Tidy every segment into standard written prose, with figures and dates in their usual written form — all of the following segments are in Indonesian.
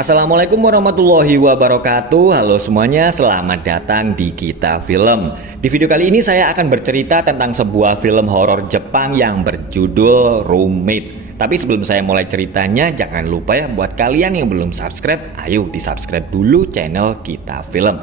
Assalamualaikum warahmatullahi wabarakatuh. Halo semuanya, selamat datang di Kita Film. Di video kali ini saya akan bercerita tentang sebuah film horor Jepang yang berjudul Roommate. Tapi sebelum saya mulai ceritanya, jangan lupa ya buat kalian yang belum subscribe, ayo di subscribe dulu channel Kita Film.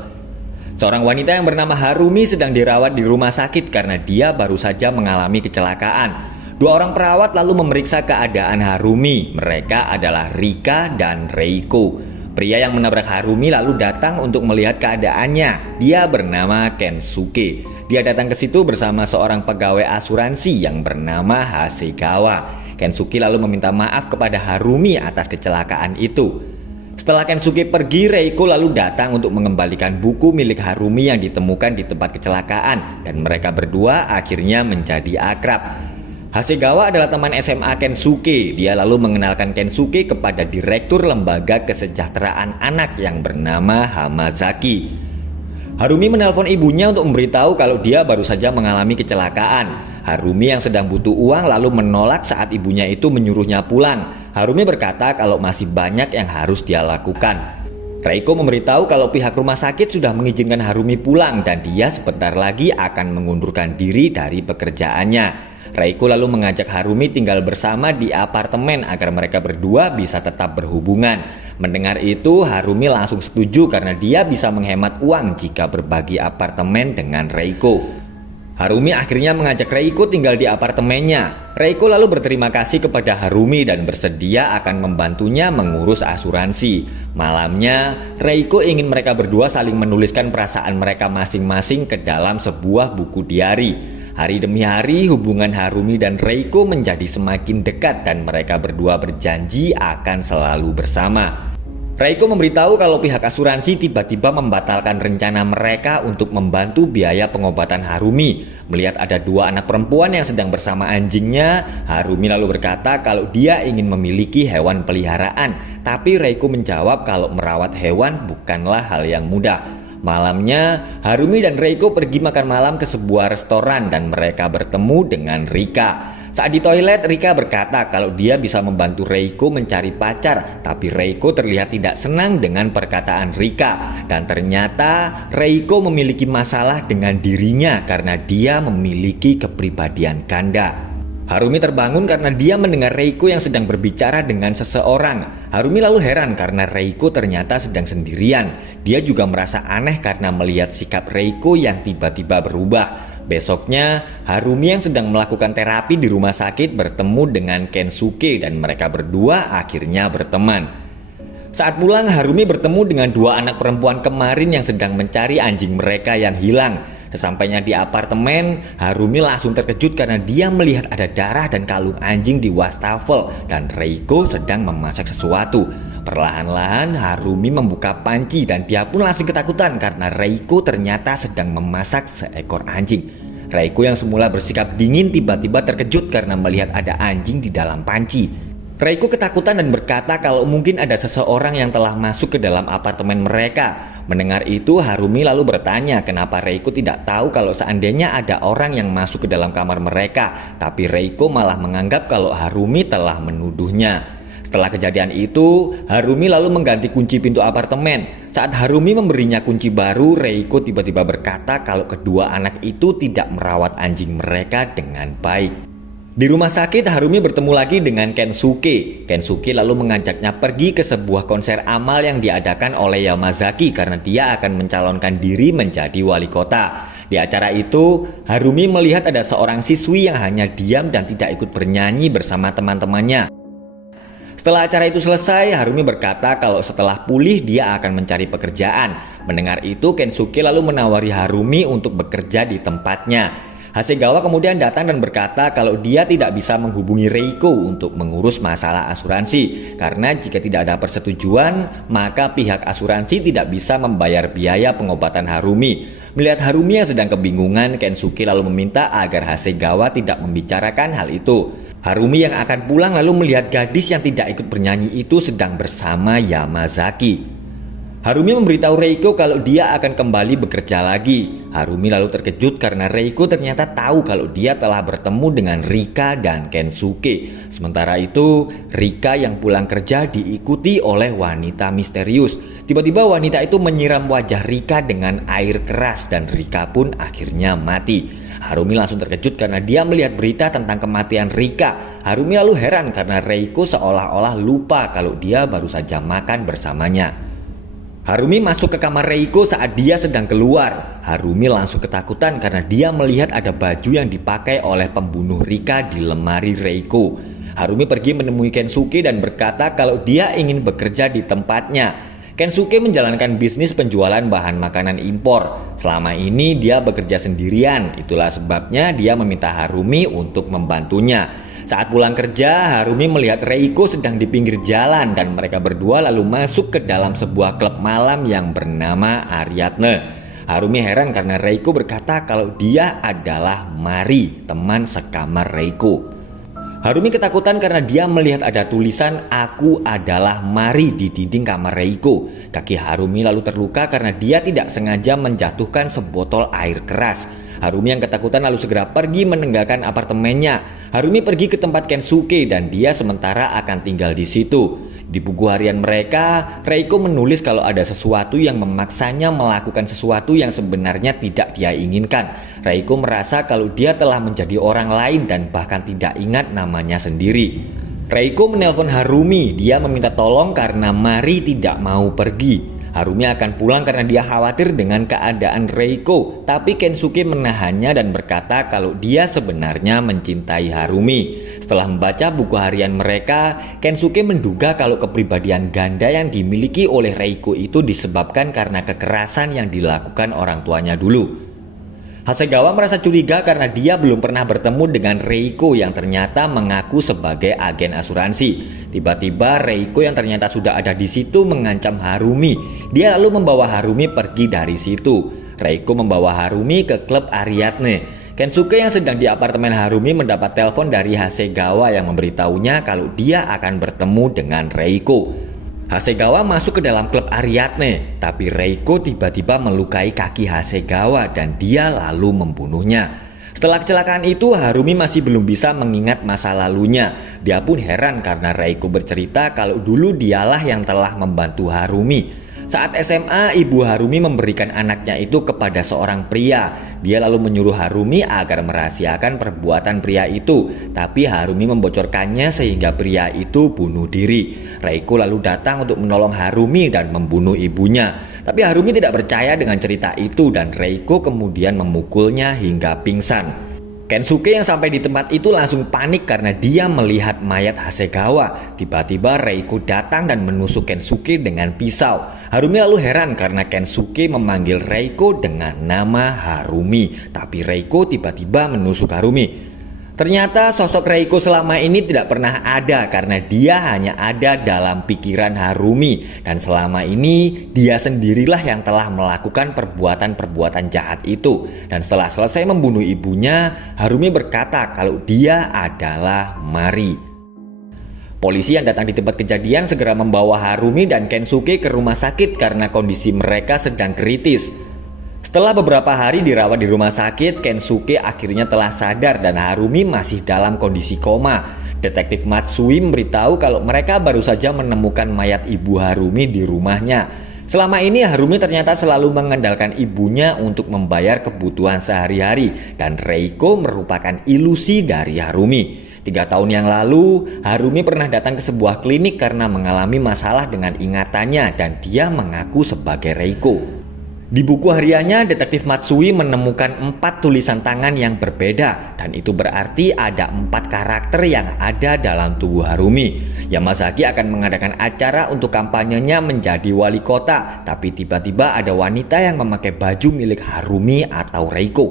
Seorang wanita yang bernama Harumi sedang dirawat di rumah sakit karena dia baru saja mengalami kecelakaan. Dua orang perawat lalu memeriksa keadaan Harumi. Mereka adalah Rika dan Reiko. Pria yang menabrak Harumi lalu datang untuk melihat keadaannya. Dia bernama Kensuke. Dia datang ke situ bersama seorang pegawai asuransi yang bernama Hasegawa. Kensuke lalu meminta maaf kepada Harumi atas kecelakaan itu. Setelah Kensuke pergi, Reiko lalu datang untuk mengembalikan buku milik Harumi yang ditemukan di tempat kecelakaan, dan mereka berdua akhirnya menjadi akrab. Hasegawa adalah teman SMA Kensuke. Dia lalu mengenalkan Kensuke kepada direktur lembaga kesejahteraan anak yang bernama Hamazaki. Harumi menelpon ibunya untuk memberitahu kalau dia baru saja mengalami kecelakaan. Harumi yang sedang butuh uang lalu menolak saat ibunya itu menyuruhnya pulang. Harumi berkata kalau masih banyak yang harus dia lakukan. Reiko memberitahu kalau pihak rumah sakit sudah mengizinkan Harumi pulang dan dia sebentar lagi akan mengundurkan diri dari pekerjaannya. Reiko lalu mengajak Harumi tinggal bersama di apartemen agar mereka berdua bisa tetap berhubungan. Mendengar itu, Harumi langsung setuju karena dia bisa menghemat uang jika berbagi apartemen dengan Reiko. Harumi akhirnya mengajak Reiko tinggal di apartemennya. Reiko lalu berterima kasih kepada Harumi dan bersedia akan membantunya mengurus asuransi. Malamnya, Reiko ingin mereka berdua saling menuliskan perasaan mereka masing-masing ke dalam sebuah buku diari. Hari demi hari hubungan Harumi dan Reiko menjadi semakin dekat dan mereka berdua berjanji akan selalu bersama. Reiko memberitahu kalau pihak asuransi tiba-tiba membatalkan rencana mereka untuk membantu biaya pengobatan Harumi. Melihat ada dua anak perempuan yang sedang bersama anjingnya, Harumi lalu berkata kalau dia ingin memiliki hewan peliharaan. Tapi Reiko menjawab kalau merawat hewan bukanlah hal yang mudah. Malamnya, Harumi dan Reiko pergi makan malam ke sebuah restoran dan mereka bertemu dengan Rika. Saat di toilet, Rika berkata kalau dia bisa membantu Reiko mencari pacar, tapi Reiko terlihat tidak senang dengan perkataan Rika. Dan ternyata Reiko memiliki masalah dengan dirinya karena dia memiliki kepribadian ganda. Harumi terbangun karena dia mendengar Reiko yang sedang berbicara dengan seseorang. Harumi lalu heran karena Reiko ternyata sedang sendirian. Dia juga merasa aneh karena melihat sikap Reiko yang tiba-tiba berubah. Besoknya, Harumi yang sedang melakukan terapi di rumah sakit bertemu dengan Kensuke dan mereka berdua akhirnya berteman. Saat pulang, Harumi bertemu dengan dua anak perempuan kemarin yang sedang mencari anjing mereka yang hilang. Sesampainya di apartemen, Harumi langsung terkejut karena dia melihat ada darah dan kalung anjing di wastafel dan Reiko sedang memasak sesuatu. Perlahan-lahan Harumi membuka panci dan dia pun langsung ketakutan karena Reiko ternyata sedang memasak seekor anjing. Reiko yang semula bersikap dingin tiba-tiba terkejut karena melihat ada anjing di dalam panci. Reiko ketakutan dan berkata kalau mungkin ada seseorang yang telah masuk ke dalam apartemen mereka. Mendengar itu, Harumi lalu bertanya kenapa Reiko tidak tahu kalau seandainya ada orang yang masuk ke dalam kamar mereka. Tapi Reiko malah menganggap kalau Harumi telah menuduhnya. Setelah kejadian itu, Harumi lalu mengganti kunci pintu apartemen. Saat Harumi memberinya kunci baru, Reiko tiba-tiba berkata kalau kedua anak itu tidak merawat anjing mereka dengan baik. Di rumah sakit, Harumi bertemu lagi dengan Kensuke. Kensuke lalu mengajaknya pergi ke sebuah konser amal yang diadakan oleh Yamazaki karena dia akan mencalonkan diri menjadi wali kota. Di acara itu, Harumi melihat ada seorang siswi yang hanya diam dan tidak ikut bernyanyi bersama teman-temannya. Setelah acara itu selesai, Harumi berkata kalau setelah pulih dia akan mencari pekerjaan. Mendengar itu, Kensuke lalu menawari Harumi untuk bekerja di tempatnya. Hasegawa kemudian datang dan berkata kalau dia tidak bisa menghubungi Reiko untuk mengurus masalah asuransi karena jika tidak ada persetujuan maka pihak asuransi tidak bisa membayar biaya pengobatan Harumi. Melihat Harumi yang sedang kebingungan, Kensuke lalu meminta agar Hasegawa tidak membicarakan hal itu. Harumi yang akan pulang lalu melihat gadis yang tidak ikut bernyanyi itu sedang bersama Yamazaki. Harumi memberitahu Reiko kalau dia akan kembali bekerja lagi. Harumi lalu terkejut karena Reiko ternyata tahu kalau dia telah bertemu dengan Rika dan Kensuke. Sementara itu, Rika yang pulang kerja diikuti oleh wanita misterius. Tiba-tiba wanita itu menyiram wajah Rika dengan air keras dan Rika pun akhirnya mati. Harumi langsung terkejut karena dia melihat berita tentang kematian Rika. Harumi lalu heran karena Reiko seolah-olah lupa kalau dia baru saja makan bersamanya. Harumi masuk ke kamar Reiko saat dia sedang keluar. Harumi langsung ketakutan karena dia melihat ada baju yang dipakai oleh pembunuh Rika di lemari Reiko. Harumi pergi menemui Kensuke dan berkata kalau dia ingin bekerja di tempatnya. Kensuke menjalankan bisnis penjualan bahan makanan impor. Selama ini dia bekerja sendirian, itulah sebabnya dia meminta Harumi untuk membantunya. Saat pulang kerja, Harumi melihat Reiko sedang di pinggir jalan dan mereka berdua lalu masuk ke dalam sebuah klub malam yang bernama Ariadne. Harumi heran karena Reiko berkata kalau dia adalah Mari, teman sekamar Reiko. Harumi ketakutan karena dia melihat ada tulisan "Aku adalah Mari" di dinding kamar Reiko. Kaki Harumi lalu terluka karena dia tidak sengaja menjatuhkan sebotol air keras. Harumi yang ketakutan lalu segera pergi meninggalkan apartemennya. Harumi pergi ke tempat Kensuke dan dia sementara akan tinggal di situ. Di buku harian mereka, Reiko menulis kalau ada sesuatu yang memaksanya melakukan sesuatu yang sebenarnya tidak dia inginkan. Reiko merasa kalau dia telah menjadi orang lain dan bahkan tidak ingat namanya sendiri. Reiko menelpon Harumi, dia meminta tolong karena Mari tidak mau pergi. Harumi akan pulang karena dia khawatir dengan keadaan Reiko, tapi Kensuke menahannya dan berkata kalau dia sebenarnya mencintai Harumi. Setelah membaca buku harian mereka, Kensuke menduga kalau kepribadian ganda yang dimiliki oleh Reiko itu disebabkan karena kekerasan yang dilakukan orang tuanya dulu. Hasegawa merasa curiga karena dia belum pernah bertemu dengan Reiko yang ternyata mengaku sebagai agen asuransi. Tiba-tiba Reiko yang ternyata sudah ada di situ mengancam Harumi. Dia lalu membawa Harumi pergi dari situ. Reiko membawa Harumi ke klub Ariadne. Kensuke yang sedang di apartemen Harumi mendapat telepon dari Hasegawa yang memberitahunya kalau dia akan bertemu dengan Reiko. Hasegawa masuk ke dalam klub Ariadne, tapi Reiko tiba-tiba melukai kaki Hasegawa dan dia lalu membunuhnya. Setelah kecelakaan itu, Harumi masih belum bisa mengingat masa lalunya. Dia pun heran karena Reiko bercerita kalau dulu dialah yang telah membantu Harumi. Saat SMA, ibu Harumi memberikan anaknya itu kepada seorang pria. Dia lalu menyuruh Harumi agar merahasiakan perbuatan pria itu. Tapi Harumi membocorkannya sehingga pria itu bunuh diri. Reiko lalu datang untuk menolong Harumi dan membunuh ibunya. Tapi Harumi tidak percaya dengan cerita itu dan Reiko kemudian memukulnya hingga pingsan. Kensuke yang sampai di tempat itu langsung panik karena dia melihat mayat Hasegawa. Tiba-tiba Reiko datang dan menusuk Kensuke dengan pisau. Harumi lalu heran karena Kensuke memanggil Reiko dengan nama Harumi. Tapi Reiko tiba-tiba menusuk Harumi. Ternyata sosok Reiko selama ini tidak pernah ada karena dia hanya ada dalam pikiran Harumi. Dan selama ini dia sendirilah yang telah melakukan perbuatan-perbuatan jahat itu. Dan setelah selesai membunuh ibunya, Harumi berkata kalau dia adalah Mari. Polisi yang datang di tempat kejadian segera membawa Harumi dan Kensuke ke rumah sakit karena kondisi mereka sedang kritis. Setelah beberapa hari dirawat di rumah sakit, Kensuke akhirnya telah sadar dan Harumi masih dalam kondisi koma. Detektif Matsui memberitahu kalau mereka baru saja menemukan mayat ibu Harumi di rumahnya. Selama ini Harumi ternyata selalu mengandalkan ibunya untuk membayar kebutuhan sehari-hari dan Reiko merupakan ilusi dari Harumi. 3 tahun yang lalu, Harumi pernah datang ke sebuah klinik karena mengalami masalah dengan ingatannya dan dia mengaku sebagai Reiko. Di buku hariannya, detektif Matsui menemukan 4 tulisan tangan yang berbeda dan itu berarti ada 4 karakter yang ada dalam tubuh Harumi. Yamazaki akan mengadakan acara untuk kampanyenya menjadi wali kota, tapi tiba-tiba ada wanita yang memakai baju milik Harumi atau Reiko.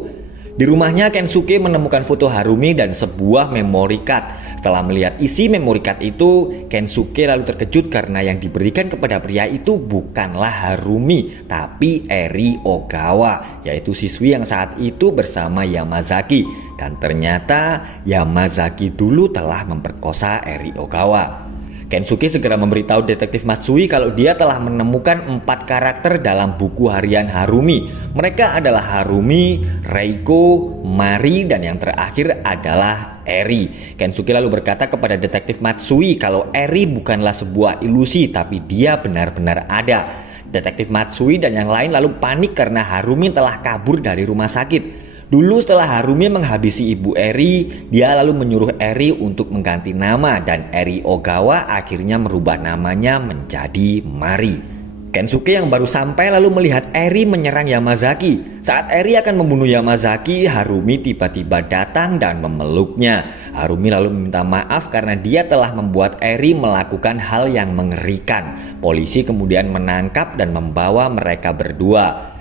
Di rumahnya, Kensuke menemukan foto Harumi dan sebuah memory card. Setelah melihat isi memory card itu, Kensuke lalu terkejut karena yang diberikan kepada pria itu bukanlah Harumi, tapi Eri Ogawa, yaitu siswi yang saat itu bersama Yamazaki. Dan ternyata Yamazaki dulu telah memperkosa Eri Ogawa. Kensuke segera memberitahu detektif Matsui kalau dia telah menemukan 4 karakter dalam buku harian Harumi. Mereka adalah Harumi, Reiko, Mari, dan yang terakhir adalah Eri. Kensuke lalu berkata kepada detektif Matsui kalau Eri bukanlah sebuah ilusi, tapi dia benar-benar ada. Detektif Matsui dan yang lain lalu panik karena Harumi telah kabur dari rumah sakit. Dulu setelah Harumi menghabisi ibu Eri, dia lalu menyuruh Eri untuk mengganti nama dan Eri Ogawa akhirnya merubah namanya menjadi Mari. Kensuke yang baru sampai lalu melihat Eri menyerang Yamazaki. Saat Eri akan membunuh Yamazaki, Harumi tiba-tiba datang dan memeluknya. Harumi lalu meminta maaf karena dia telah membuat Eri melakukan hal yang mengerikan. Polisi kemudian menangkap dan membawa mereka berdua.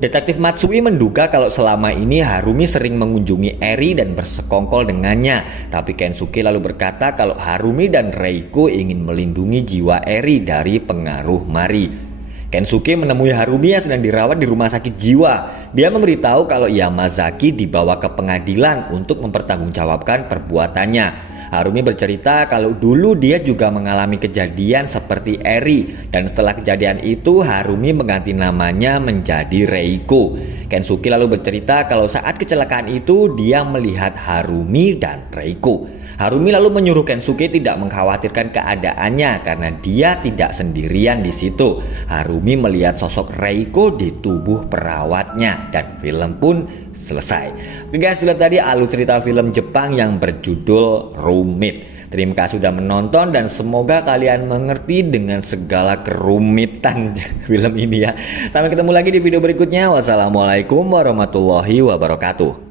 Detektif Matsui menduga kalau selama ini Harumi sering mengunjungi Eri dan bersekongkol dengannya. Tapi Kensuke lalu berkata kalau Harumi dan Reiko ingin melindungi jiwa Eri dari pengaruh Mari. Kensuke menemui Harumi yang sedang dirawat di rumah sakit jiwa. Dia memberitahu kalau Yamazaki dibawa ke pengadilan untuk mempertanggungjawabkan perbuatannya. Harumi bercerita kalau dulu dia juga mengalami kejadian seperti Eri, dan setelah kejadian itu Harumi mengganti namanya menjadi Reiko. Kensuke lalu bercerita kalau saat kecelakaan itu dia melihat Harumi dan Reiko. Harumi lalu menyuruh Kensuke tidak mengkhawatirkan keadaannya karena dia tidak sendirian di situ. Harumi melihat sosok Reiko di tubuh perawatnya dan film pun selesai. Oke guys, itulah tadi alur cerita film Jepang yang berjudul Rumit. Terima kasih sudah menonton dan semoga kalian mengerti dengan segala kerumitan film ini ya. Sampai ketemu lagi di video berikutnya. Wassalamualaikum warahmatullahi wabarakatuh.